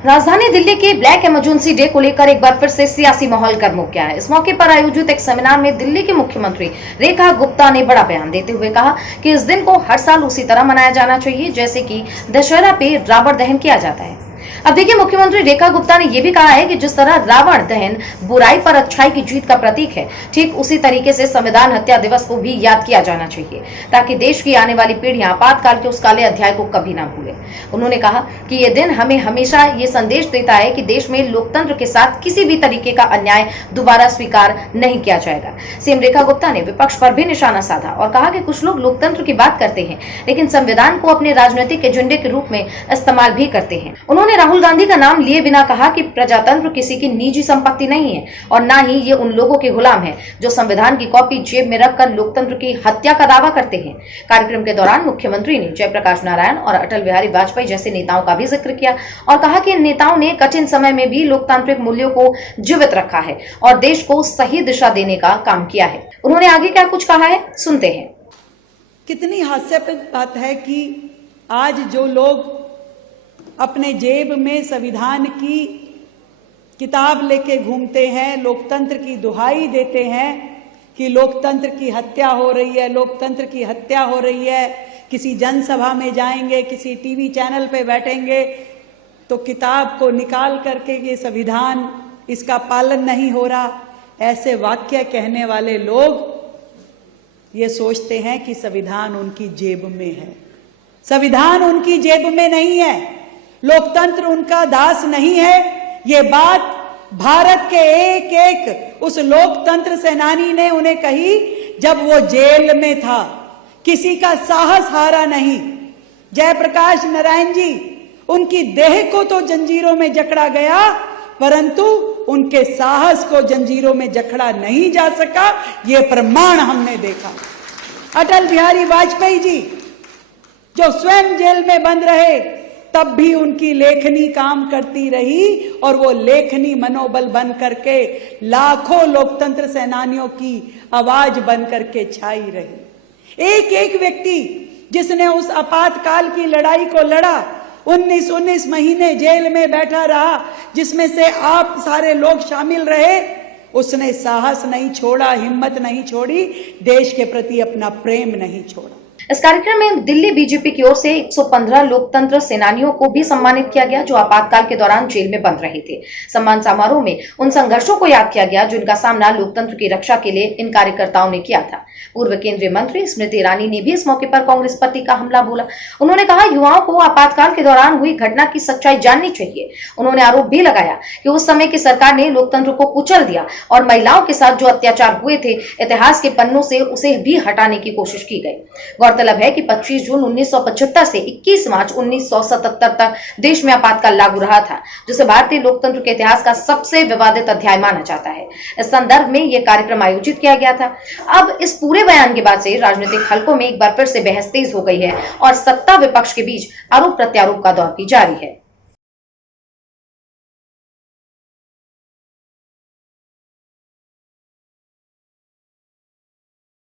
राजधानी दिल्ली के black emergency day को लेकर एक बार फिर से सियासी माहौल गर्म हो गया है। इस मौके पर आयोजित एक सेमिनार में दिल्ली की मुख्यमंत्री रेखा गुप्ता ने बड़ा बयान देते हुए कहा कि इस दिन को हर साल उसी तरह मनाया जाना चाहिए जैसे कि दशहरा पे रावण दहन किया जाता है। अब देखिए, मुख्यमंत्री रेखा गुप्ता ने यह भी कहा है कि जिस तरह रावण दहन बुराई पर अच्छाई की जीत का प्रतीक है, ठीक उसी तरीके से संविधान हत्या दिवस को भी याद किया जाना चाहिए ताकि देश की आने वाली पीढ़ियां आपातकाल के उस काले अध्याय को कभी ना भूले। उन्होंने कहा कि यह दिन हमें हमेशा ये संदेश देता है कि देश में लोकतंत्र के साथ किसी भी तरीके का अन्याय दोबारा स्वीकार नहीं किया जाएगा। सीएम रेखा गुप्ता ने विपक्ष पर भी निशाना साधा और कहा कि कुछ लोग लोकतंत्र की बात करते हैं लेकिन संविधान को अपने राजनीतिक एजेंडे के रूप में इस्तेमाल भी करते हैं। उन्होंने राहुल गांधी का नाम लिए बिना कहा कि प्रजातंत्र किसी की निजी संपत्ति नहीं है और ना ही ये उन लोगों के गुलाम है जो संविधान की कॉपी जेब में रखकर लोकतंत्र की हत्या का दावा करते हैं। कार्यक्रम के दौरान मुख्यमंत्री ने जयप्रकाश नारायण और अटल बिहारी वाजपेयी जैसे नेताओं का भी जिक्र किया और कहा कि इन नेताओं ने कठिन समय में भी लोकतांत्रिक मूल्यों को जीवित रखा है और देश को सही दिशा देने का काम किया है। उन्होंने आगे क्या कुछ कहा है, सुनते हैं। कितनी हास्यास्पद बात है कि आज जो लोग अपने जेब में संविधान की किताब लेके घूमते हैं, लोकतंत्र की दुहाई देते हैं कि लोकतंत्र की हत्या हो रही है, लोकतंत्र की हत्या हो रही है। किसी जनसभा में जाएंगे, किसी टीवी चैनल पे बैठेंगे तो किताब को निकाल करके ये संविधान, इसका पालन नहीं हो रहा, ऐसे वाक्य कहने वाले लोग ये सोचते हैं कि संविधान उनकी जेब में है। संविधान उनकी जेब में नहीं है, लोकतंत्र उनका दास नहीं है। ये बात भारत के एक एक उस लोकतंत्र सेनानी ने उन्हें कही जब वो जेल में था। किसी का साहस हारा नहीं। जयप्रकाश नारायण जी, उनकी देह को तो जंजीरों में जकड़ा गया परंतु उनके साहस को जंजीरों में जकड़ा नहीं जा सका, ये प्रमाण हमने देखा। अटल बिहारी वाजपेयी जी जो स्वयं जेल में बंद रहे तब भी उनकी लेखनी काम करती रही और वो लेखनी मनोबल बन करके लाखों लोकतंत्र सेनानियों की आवाज बन करके छाई रही। एक एक व्यक्ति जिसने उस आपातकाल की लड़ाई को लड़ा, 19 महीने जेल में बैठा रहा, जिसमें से आप सारे लोग शामिल रहे, उसने साहस नहीं छोड़ा, हिम्मत नहीं छोड़ी, देश के प्रति अपना प्रेम नहीं छोड़ा। इस कार्यक्रम में दिल्ली बीजेपी की ओर से 115 लोकतंत्र सेनानियों को भी सम्मानित किया गया जो आपातकाल के दौरान जेल में बंद रहे थे। सम्मान समारोह में उन संघर्षों को याद किया गया जिनका सामना लोकतंत्र की रक्षा के लिए इन कार्यकर्ताओं ने किया था। पूर्व केंद्रीय मंत्री स्मृति ईरानी ने भी इस मौके पर कांग्रेस पति का हमला बोला। उन्होंने कहा युवाओं को आपातकाल के दौरान हुई घटना की सच्चाई जाननी चाहिए। उन्होंने आरोप भी लगाया कि उस समय की सरकार ने लोकतंत्र को कुचल दिया और महिलाओं के साथ जो अत्याचार हुए थे इतिहास के पन्नों से उसे भी हटाने की कोशिश की गई। गौरतलब है कि 25 जून 1975 से 21 मार्च 1977 तक देश में आपातकाल लागू रहा था, जिसे भारतीय लोकतंत्र के इतिहास का सबसे विवादित अध्याय माना जाता है। इस संदर्भ में यह कार्यक्रम आयोजित किया गया था। अब इस पूरे बयान के बाद से राजनीतिक हलकों में एक बार फिर से बहस तेज हो गई है और सत्ता विपक्ष के बीच आरोप प्रत्यारोप का दौर भी जारी है।